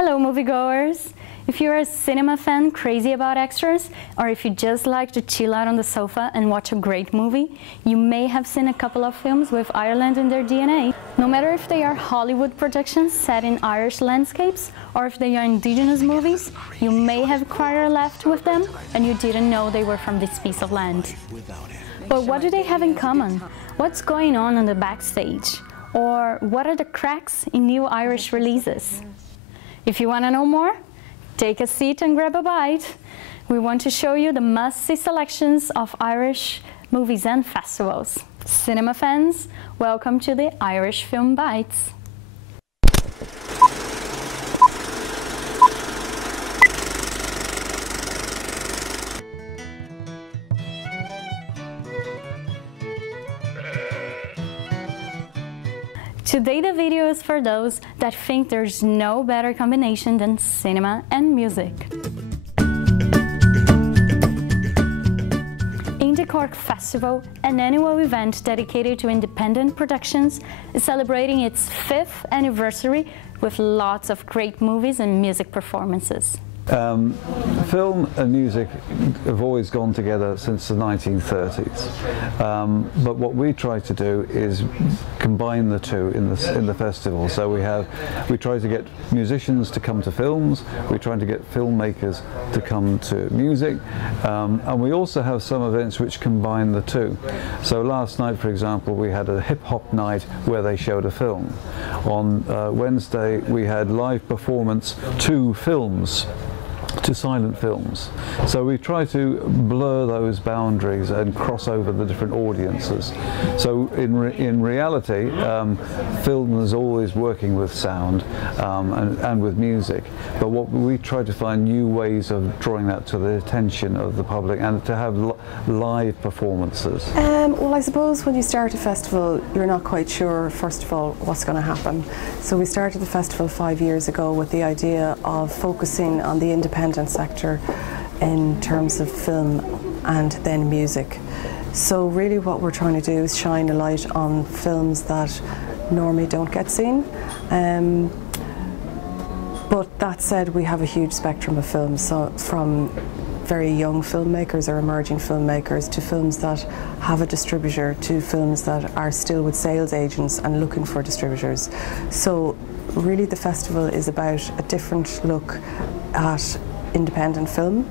Hello moviegoers! If you're a cinema fan crazy about extras, or if you just like to chill out on the sofa and watch a great movie, you may have seen a couple of films with Ireland in their DNA. No matter if they are Hollywood productions set in Irish landscapes, or if they are indigenous movies, you may have cried or laughed with them, and you didn't know they were from this piece of land. But what do they have in common? What's going on the backstage? Or what are the cracks in new Irish releases? If you want to know more, take a seat and grab a bite. We want to show you the must-see selections of Irish movies and festivals. Cinema fans, welcome to the Irish Film Bites. Today the video is for those that think there's no better combination than cinema and music. IndieCork Festival, an annual event dedicated to independent productions, is celebrating its 5th anniversary with lots of great movies and music performances. Film and music have always gone together since the 1930s, but what we try to do is combine the two in the festival. So we try to get musicians to come to films, we try to get filmmakers to come to music, and we also have some events which combine the two. So last night, for example, we had a hip-hop night where they showed a film. On Wednesday we had live performance to films, to silent films. So we try to blur those boundaries and cross over the different audiences. So in reality, film is always working with sound and with music, but what we try to find new ways of drawing that to the attention of the public and to have live performances. Well, I suppose when you start a festival, you're not quite sure, first of all, what's going to happen. So we started the festival 5 years ago with the idea of focusing on the independent sector in terms of film and then music. So really what we're trying to do is shine a light on films that normally don't get seen. But that said, we have a huge spectrum of films, so from very young filmmakers or emerging filmmakers to films that have a distributor to films that are still with sales agents and looking for distributors. So really the festival is about a different look at independent film,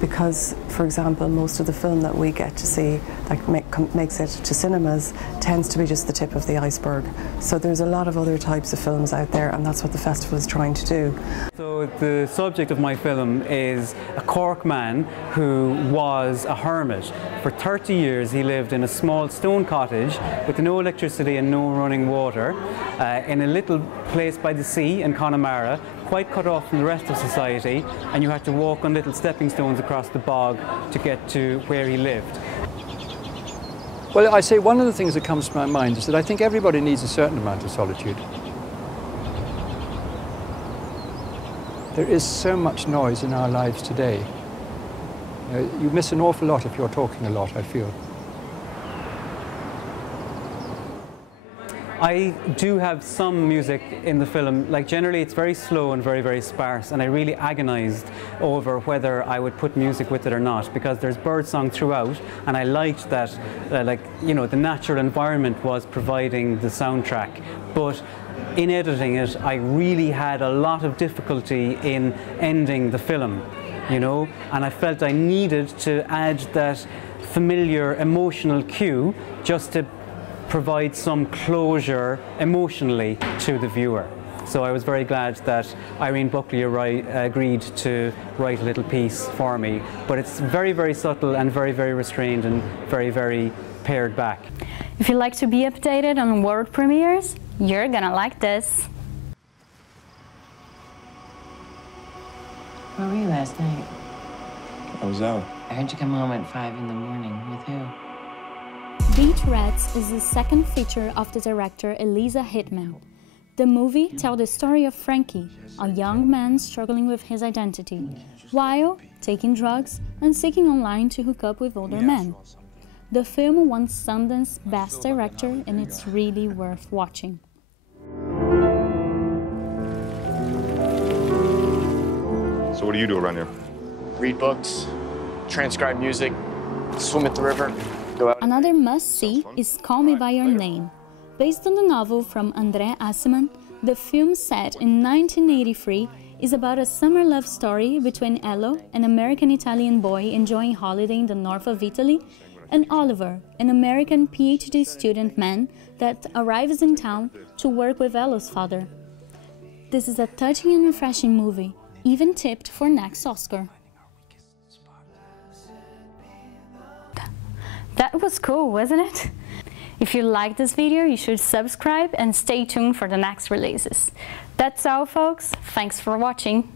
because, for example, most of the film that we get to see that makes it to cinemas tends to be just the tip of the iceberg. So there's a lot of other types of films out there, and that's what the festival is trying to do. So the subject of my film is a Cork man who was a hermit. For 30 years he lived in a small stone cottage with no electricity and no running water in a little place by the sea in Connemara, quite cut off from the rest of society, and you had to walk on little stepping stones across the bog to get to where he lived. Well, I say one of the things that comes to my mind is that I think everybody needs a certain amount of solitude. There is so much noise in our lives today. You miss an awful lot if you're talking a lot, I feel. I do have some music in the film. Like, generally it's very slow and very, very sparse, and I really agonized over whether I would put music with it or not, because there's birdsong throughout, and I liked that, the natural environment was providing the soundtrack. But in editing it, I really had a lot of difficulty in ending the film, and I felt I needed to add that familiar emotional cue just to provide some closure emotionally to the viewer. So I was very glad that Irene Buckley agreed to write a little piece for me. But it's very, very subtle and very, very restrained and very, very pared back. If you like to be updated on world premieres, you're gonna like this. Where were you last night? I was out. I heard you come home at 5 in the morning. With who? Beach Rats is the second feature of the director Luiza Macedo. The movie tells the story of Frankie, a young man struggling with his identity, while taking drugs and seeking online to hook up with older men. The film won Sundance Best Director, and it's really worth watching. what do you do around here? Read books, transcribe music, swim at the river, go out. Another must-see is Call Me By Your Name. Based on the novel from André Aciman, the film, set in 1983, is about a summer love story between Ello, an American-Italian boy enjoying holiday in the north of Italy, and Oliver, an American PhD student man that arrives in town to work with Ello's father. This is a touching and refreshing movie, even tipped for next Oscar. That was cool, wasn't it? If you liked this video, you should subscribe and stay tuned for the next releases. That's all, folks. Thanks for watching.